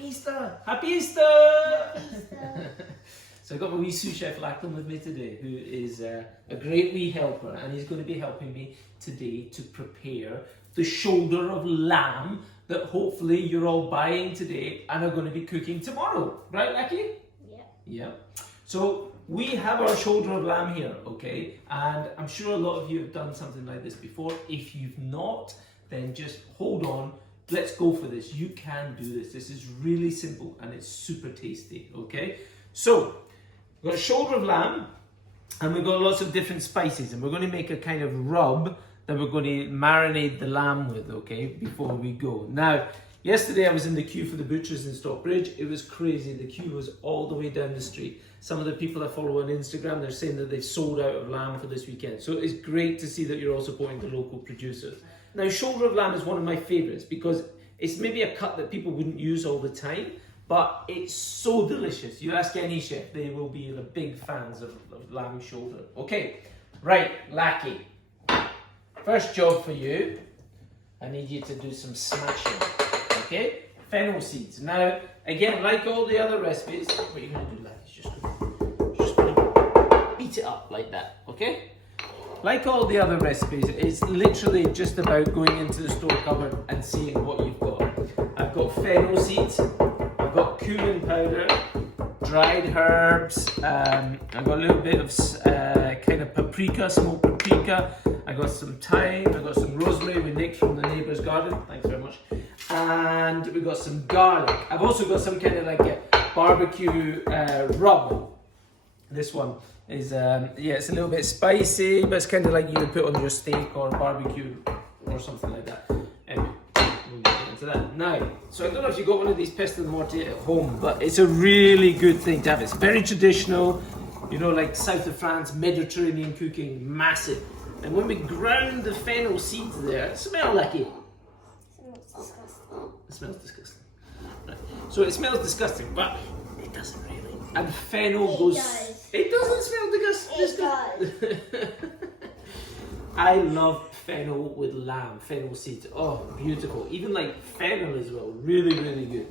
Happy Easter! Happy Easter! So I got my wee sous chef Lachlan with me today, who is a great wee helper, and he's going to be helping me today to prepare the shoulder of lamb that hopefully you're all buying today and are going to be cooking tomorrow. Right, Lucky? Yeah. Yeah. So we have our shoulder of lamb here, okay? And I'm sure a lot of you have done something like this before. If you've not, then just hold on. Let's go for this. You can do this. This is really simple and it's super tasty, okay? So, we've got a shoulder of lamb and we've got lots of different spices, and we're going to make a kind of rub that we're going to marinate the lamb with, okay, before we go. Now, yesterday I was in the queue for the butchers in Stockbridge. It was crazy. The queue was all the way down the street. Some of the people I follow on Instagram, they're saying that they've sold out of lamb for this weekend. So it's great to see that you're all supporting the local producers. Now, shoulder of lamb is one of my favourites because it's maybe a cut that people wouldn't use all the time, but it's so delicious. You ask any chef, they will be the big fans of lamb shoulder. Okay, right, Lackey. First job for you, I need you to do some smashing, okay? Fennel seeds. Now, again, like all the other recipes, what you're going to do, Lackey, is just going to beat it up like that, okay? Like all the other recipes, it's literally just about going into the store cupboard and seeing what you've got. I've got fennel seeds, I've got cumin powder, dried herbs, I've got a little bit of kind of paprika, smoked paprika, I've got some thyme, I've got some rosemary we nicked from the neighbour's garden, thanks very much, and we've got some garlic. I've also got some kind of like a barbecue rub. This one is, yeah, it's a little bit spicy, but it's kind of like you would put on your steak or barbecue or something like that. Anyway, we'll get into that. Now, so I don't know if you got one of these pesto morte at home, but it's a really good thing to have. It's very traditional, you know, like south of France, Mediterranean cooking, massive. And when we ground the fennel seeds there, smell like it. It smells disgusting. It smells disgusting. Right. So it smells disgusting, but it doesn't really. And fennel goes. Does. It doesn't smell disgusting. It does. I love fennel with lamb, fennel seeds. Oh, beautiful. Even like fennel as well. Really, really good.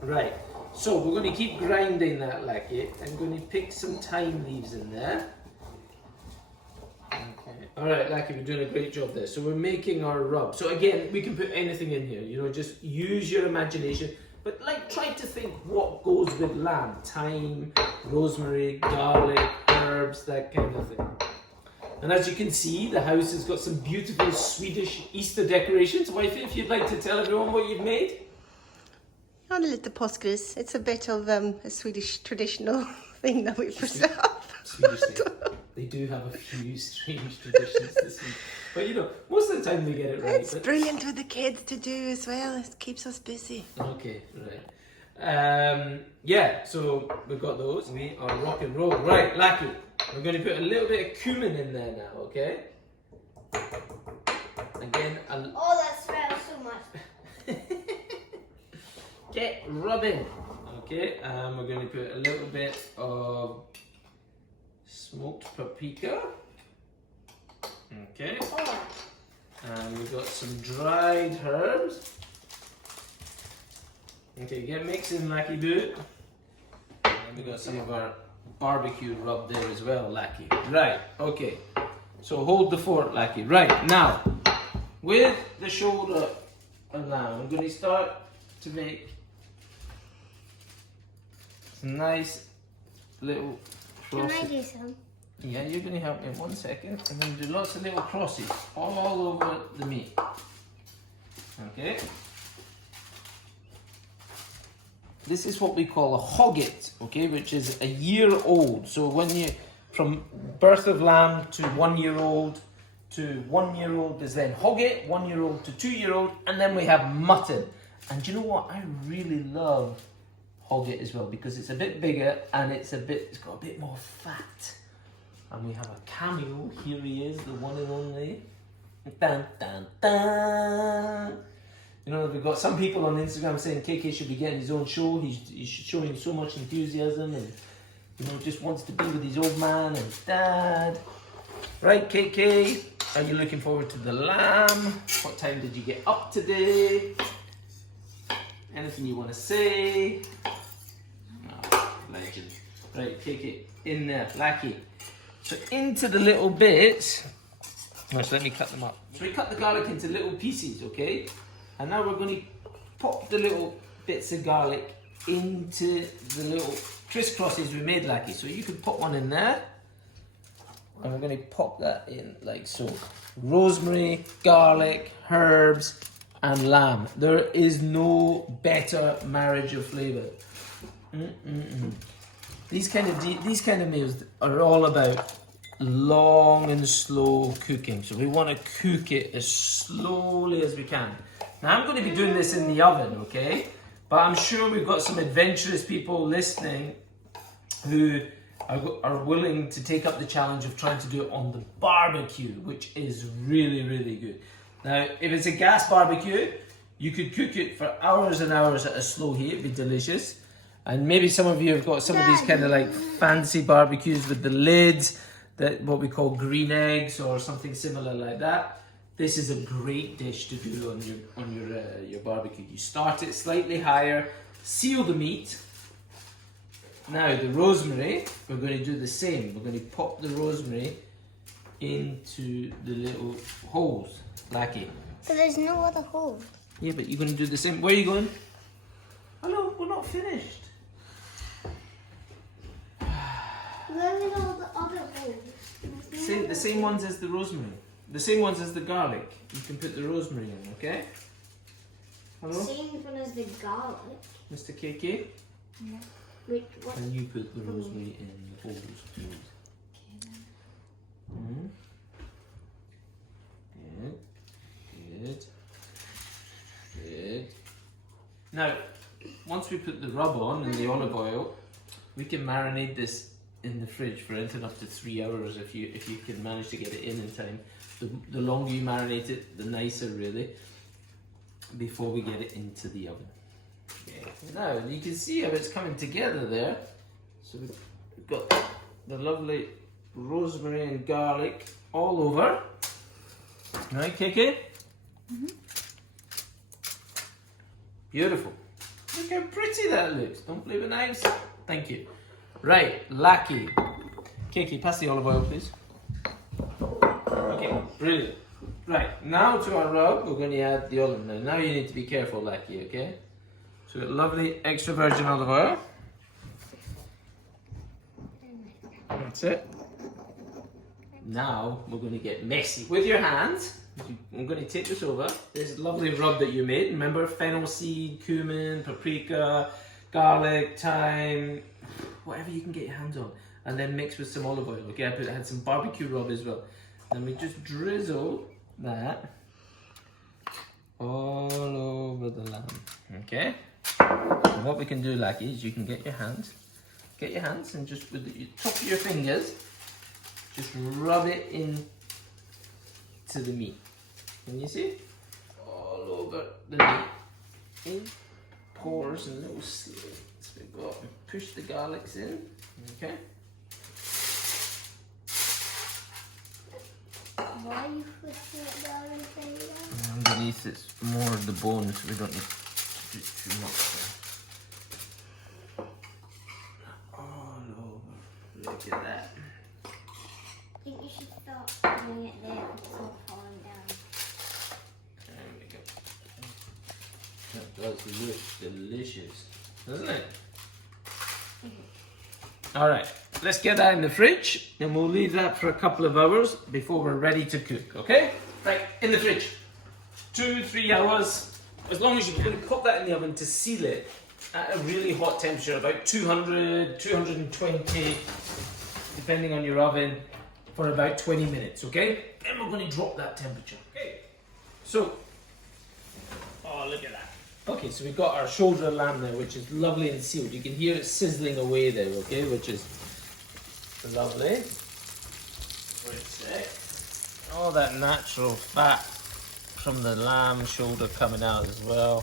Right. So we're going to keep grinding that, Lackey. I'm going to pick some thyme leaves in there. Okay. All right, Lackey, we're doing a great job there. So we're making our rub. So again, we can put anything in here. You know, just use your imagination. But like, try to think what goes with lamb. Thyme, rosemary, garlic, herbs, that kind of thing. And as you can see, the house has got some beautiful Swedish Easter decorations. Wifey, if you'd like to tell everyone what you've made. On a little påskris. It's a bit of a Swedish traditional thing that we preserve. Swedish thing. They do have a few strange traditions this week. But you know, most of the time they get it right. It's brilliant with the kids to do as well. It keeps us busy. Okay, right. Yeah, so we've got those. We are rock and roll. Right, Lackey, we're going to put a little bit of cumin in there now, okay? Again, Oh, that smells so much. get rubbing. Okay, we're going to put a little bit of smoked paprika. Okay. Oh. And we've got some dried herbs. Okay, get mixing, Lackey, do it. And we've got some of our barbecue rub there as well, Lackey. Right, okay. So hold the fort, Lackey. Right, now, with the shoulder of lamb, I'm going to start to make some nice little Can crosses. I do some? Yeah, you're going to help me in 1 second, and then do lots of little crosses all over the meat. Okay. This is what we call a hogget, okay, which is a year old. So when you, from birth of lamb to 1 year old to 1 year old is then hogget, 1 year old to 2 year old, and then we have mutton. And do you know what? I really love hogget as well because it's a bit bigger and it's got a bit more fat. And we have a cameo. Here he is, the one and only. Dun, dun, dun. You know, we've got some people on Instagram saying KK should be getting his own show. He's showing so much enthusiasm and, you know, just wants to be with his old man and his dad. Right, KK, are you looking forward to the lamb? What time did you get up today? Anything you want to say? Oh, legend. Right, take it in there, Blackie. So into the little bits. So let me cut them up. So we cut the garlic into little pieces, okay? And now we're going to pop the little bits of garlic into the little crisscrosses we made, Blackie. So you can put one in there. And we're going to pop that in like so. Rosemary, garlic, herbs, and lamb. There is no better marriage of flavour. These kind of meals are all about long and slow cooking. So we want to cook it as slowly as we can. Now I'm going to be doing this in the oven, okay? But I'm sure we've got some adventurous people listening who are willing to take up the challenge of trying to do it on the barbecue, which is really, really good. Now, if it's a gas barbecue, you could cook it for hours and hours at a slow heat. It'd be delicious. And maybe some of you have got some of these kind of like fancy barbecues with the lids, that what we call green eggs or something similar like that. This is a great dish to do on your barbecue. You start it slightly higher, seal the meat. Now the rosemary, we're going to do the same. We're going to pop the rosemary into the little holes, Blackie. But there's no other hole. Yeah, but you're going to do the same. Where are you going? Hello, we're not finished. Where are all the other holes? The same ones as the rosemary. The same ones as the garlic. You can put the rosemary in, okay? Hello? Same one as the garlic. Mr. KK? Yeah. Wait, what? Can you put the rosemary in the holes, please? Mm-hmm. Good. Good. Now, once we put the rub on and the olive oil, we can marinate this in the fridge for anything up to 3 hours if you can manage to get it in time. The longer you marinate it, the nicer really, before we get it into the oven. Okay. Now you can see how it's coming together there. So we've got the lovely rosemary and garlic all over. Right, KK? Mm-hmm. Beautiful. Look how pretty that looks. Don't play with knives. Thank you. Right, Lucky. KK, pass the olive oil, please. Okay, brilliant. Right, now to our rub, we're going to add the olive. Now you need to be careful, Lucky, okay? So we've got lovely extra virgin olive oil. That's it. Now we're going to get messy. With your hands, I'm going to take this over. This lovely rub that you made. Remember, fennel seed, cumin, paprika, garlic, thyme, whatever you can get your hands on. And then mix with some olive oil. Okay, I had some barbecue rub as well. Then we just drizzle that all over the lamb. Okay? And what we can do, Lucky, is you can get your hands and just with the top of your fingers, just rub it in to the meat. Can you see? All over the meat. In pores and little slits. We go and push the garlics in. Okay? Why are you pushing it down and saying that? Underneath it's more of the bones, so we don't need to do too much there. All over. Look at that. I think you should start doing it there. It's all falling down. There we go. That does look delicious, doesn't it? Alright, let's get that in the fridge and we'll leave that for a couple of hours before we're ready to cook, okay? Right, in the fridge. 2-3 hours. As long as you're going to put that in the oven to seal it at a really hot temperature, about 200, 220, depending on your oven, for about 20 minutes, okay? Then we're going to drop that temperature, okay? So, oh, look at that. Okay, so we've got our shoulder of lamb there, which is lovely and sealed. You can hear it sizzling away there, okay, which is lovely. Wait a sec. All that natural fat from the lamb shoulder coming out as well.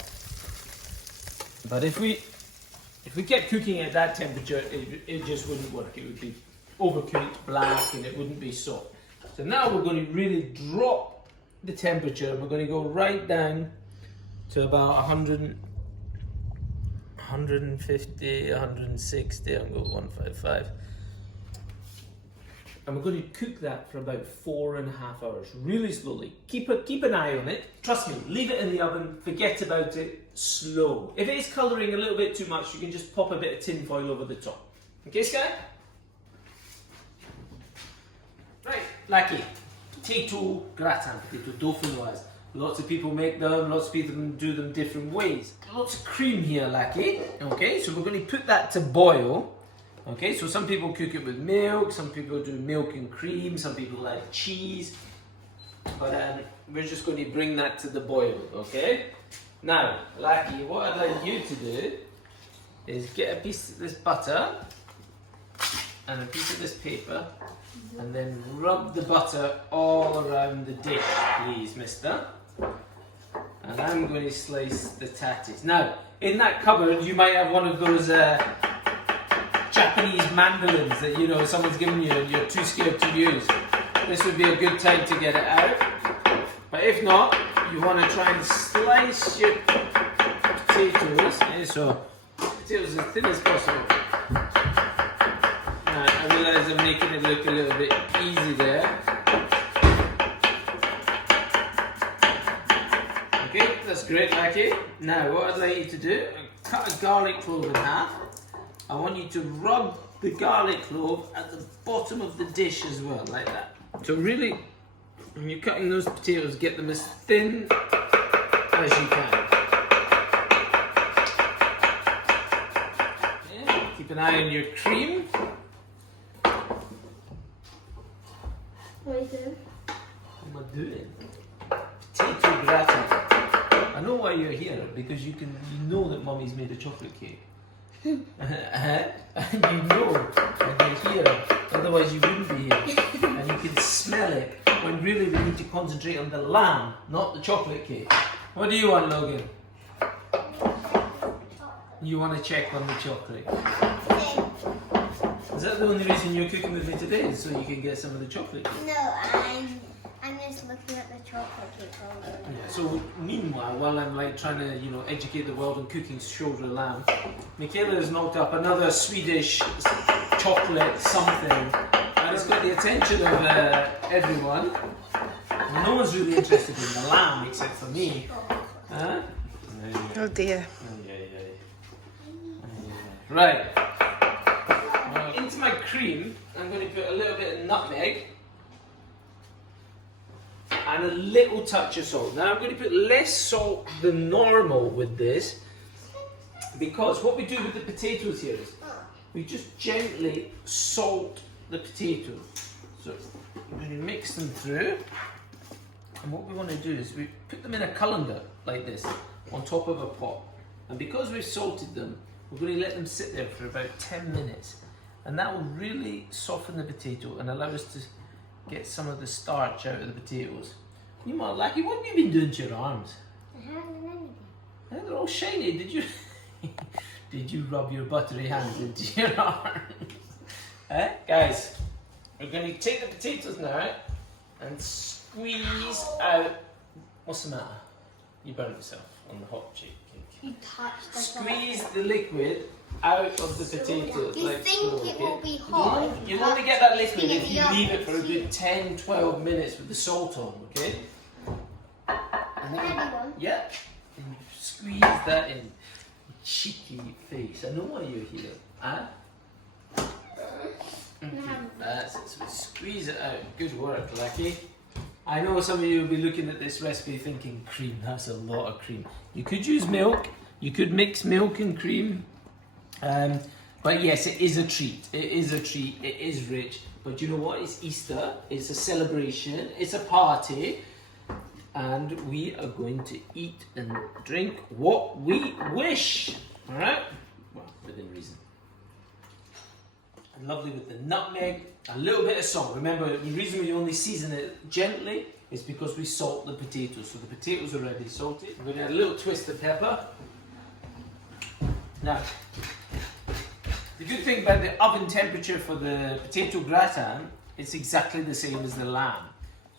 But if we kept cooking at that temperature, it just wouldn't work. It would be overcooked, black, and it wouldn't be soft. So now we're going to really drop the temperature, and we're going to go right down to about 100, 150, 160, I'm going 155. And we're going to cook that for about 4.5 hours, really slowly. Keep an eye on it. Trust me, leave it in the oven, forget about it, slow. If it is colouring a little bit too much, you can just pop a bit of tin foil over the top. Okay, Sky? Right, Lucky. Potato gratin, potato dauphinoise. Lots of people make them, lots of people do them different ways. Lots of cream here, Lucky. Okay, so we're going to put that to boil. Okay, so some people cook it with milk, some people do milk and cream, some people like cheese. But we're just going to bring that to the boil, okay? Now, Lucky, what I'd like you to do is get a piece of this butter and a piece of this paper and then rub the butter all around the dish, please, mister. And I'm going to slice the tatties. Now, in that cupboard, you might have one of those Japanese mandolins that, you know, someone's given you and you're too scared to use. This would be a good time to get it out. But if not, you want to try and slice your potatoes. Okay, so potatoes as thin as possible. Right, I realise I'm making it look a little bit easy there. Okay, that's great, Lucky. Now, what I'd like you to do, cut a garlic clove in half. I want you to rub the garlic clove at the bottom of the dish as well, like that. So really, when you're cutting those potatoes, get them as thin as you can. Yeah. Keep an eye on your cream. What are you doing? What am I doing? Potato gratin. I know why you're here, because you know that Mummy's made a chocolate cake. And you know that you're here, otherwise you wouldn't be here. And you can smell it, when really we need to concentrate on the lamb, not the chocolate cake. What do you want, Logan? You want to check on the chocolate. Is that the only reason you're cooking with me today, is so you can get some of the chocolate cake? No, I'm just looking at the chocolate cake. Yeah, so meanwhile, while I'm like trying to, you know, educate the world on cooking shoulder lamb, Michaela has knocked up another Swedish chocolate something, and it's got the attention of everyone. No one's really interested in the lamb except for me. Huh? Oh dear. Right. Into my cream, I'm going to put a little bit of nutmeg and a little touch of salt. Now I'm going to put less salt than normal with this, because what we do with the potatoes here is we just gently salt the potatoes. So we're going to mix them through, and what we want to do is we put them in a colander like this on top of a pot, and because we've salted them, we're going to let them sit there for about 10 minutes, and that will really soften the potato and allow us to get some of the starch out of the potatoes. You might like it. What have you been doing to your arms? I haven't done anything. They're all shiny. Did you did you rub your buttery hands into your arms? Guys, we're going to take the potatoes now and squeeze out. What's the matter? You burned yourself on the hot cake. You touched the Squeeze the liquid out of the potatoes. Do you like think so, it okay? will be hot? You'll only get that liquid Because if you leave it for a good 10-12 minutes with the salt on, okay? And then, Anyone? yeah, and you squeeze that in. Cheeky face. I know why you're here. Huh? That's it. So squeeze it out. Good work, Lucky. I know some of you will be looking at this recipe thinking, cream, that's a lot of cream. You could use milk. You could mix milk and cream. But yes, it is a treat. It is a treat. It is rich. But you know what? It's Easter. It's a celebration. It's a party. And we are going to eat and drink what we wish. Alright? Well, within reason. And lovely with the nutmeg, a little bit of salt. Remember, the reason we only season it gently is because we salt the potatoes. So the potatoes are already salted. I'm going to add a little twist of pepper. Now, the good thing about the oven temperature for the potato gratin, it's exactly the same as the lamb.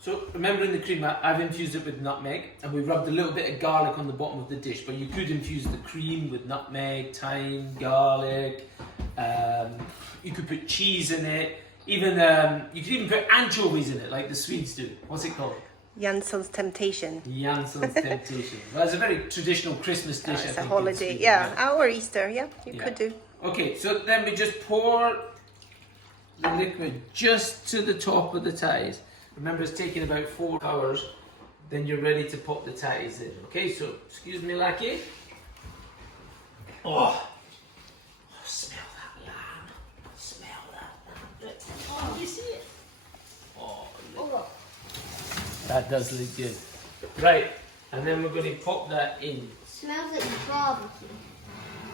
So remember in the cream, I've infused it with nutmeg, and we rubbed a little bit of garlic on the bottom of the dish, but you could infuse the cream with nutmeg, thyme, garlic, you could put cheese in it, even you could even put anchovies in it, like the Swedes do. What's it called? Jansson's Temptation. Jansson's Temptation. Well, it's a very traditional Christmas dish. It's I a think, holiday, in Sweden, yeah. Or Easter, yeah, you Yeah. could do. Okay, so then we just pour the liquid just to the top of the tatties. Remember, it's taking about 4 hours. Then you're ready to pop the tatties in. Okay, so excuse me, Lackey. Oh, smell that lamb. Smell that lamb. Oh, you see it? Oh, look. That does look good. Right, and then we're going to pop that in. Smells like barbecue.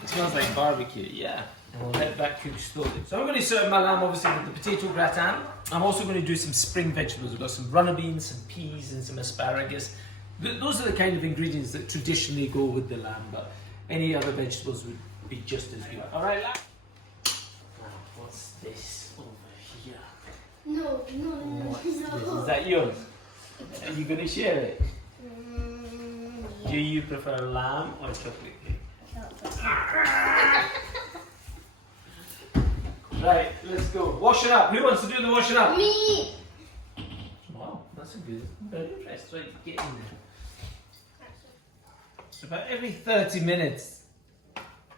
It smells like barbecue, yeah. And we'll let that cook slowly. So I'm going to serve my lamb obviously with the potato gratin. I'm also going to do some spring vegetables. We've got some runner beans, some peas and some asparagus. Those are the kind of ingredients that traditionally go with the lamb, but any other vegetables would be just as good. Alright, lamb. Now, what's this over here? No. What's this? Is that yours? Are you going to share it? Yeah. Do you prefer lamb or chocolate cake? Right, let's go. Wash it up. Who wants to do the washing up? Me. Wow, that's a good. Very impressed. Right, get in there. So about every 30 minutes,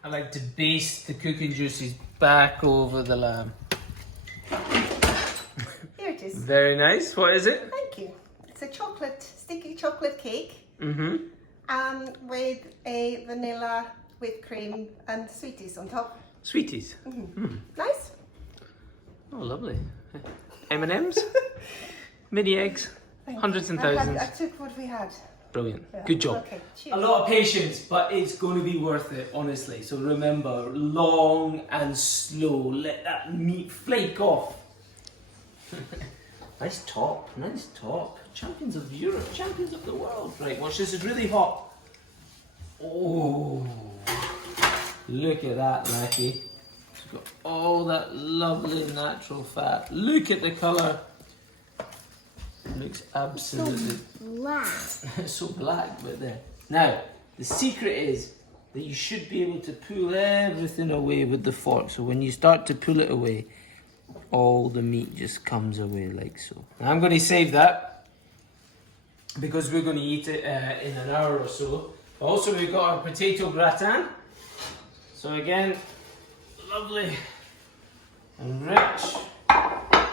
I like to baste the cooking juices back over the lamb. Here it is. Very nice. What is it? Thank you. It's a sticky chocolate cake Mm-hmm. with a vanilla whipped cream and sweeties on top. Sweeties. Nice. Oh, lovely. M&Ms. Mini eggs. Hundreds and thousands. I took what we had. Brilliant. Yeah. Good job. Okay, cheers. A lot of patience, but it's going to be worth it, honestly. So remember, long and slow. Let that meat flake off. Nice top. Nice top. Champions of Europe. Champions of the world. Right, watch this. It's really hot. Oh. Look at that, Lackey. It's got all that lovely natural fat. Look at the colour. Looks absolutely Black. it's so black, but there. Now, the secret is that you should be able to pull everything away with the fork. So when you start to pull it away, all the meat just comes away like so. Now I'm going to save that because we're going to eat it in an hour or so. Also, we've got our potato gratin. So again, lovely and rich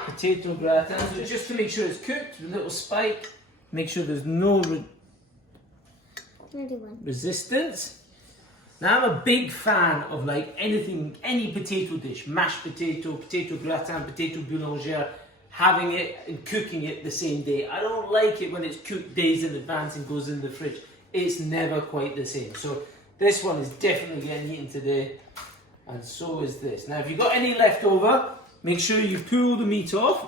potato gratin. So just to make sure it's cooked with a little spike, make sure there's no resistance. Now I'm a big fan of like anything, any potato dish, mashed potato, potato gratin, potato boulangère, having it and cooking it the same day. I don't like it when it's cooked days in advance and goes in the fridge. It's never quite the same. So this one is definitely getting eaten today, and so is this. Now if you've got any left over, make sure you pull the meat off.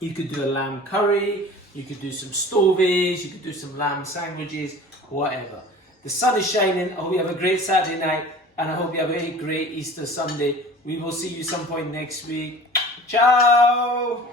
You could do a lamb curry, you could do some stovies, you could do some lamb sandwiches, whatever. The sun is shining. I hope you have a great Saturday night, and I hope you have a great Easter Sunday. We will see you some point next week. Ciao!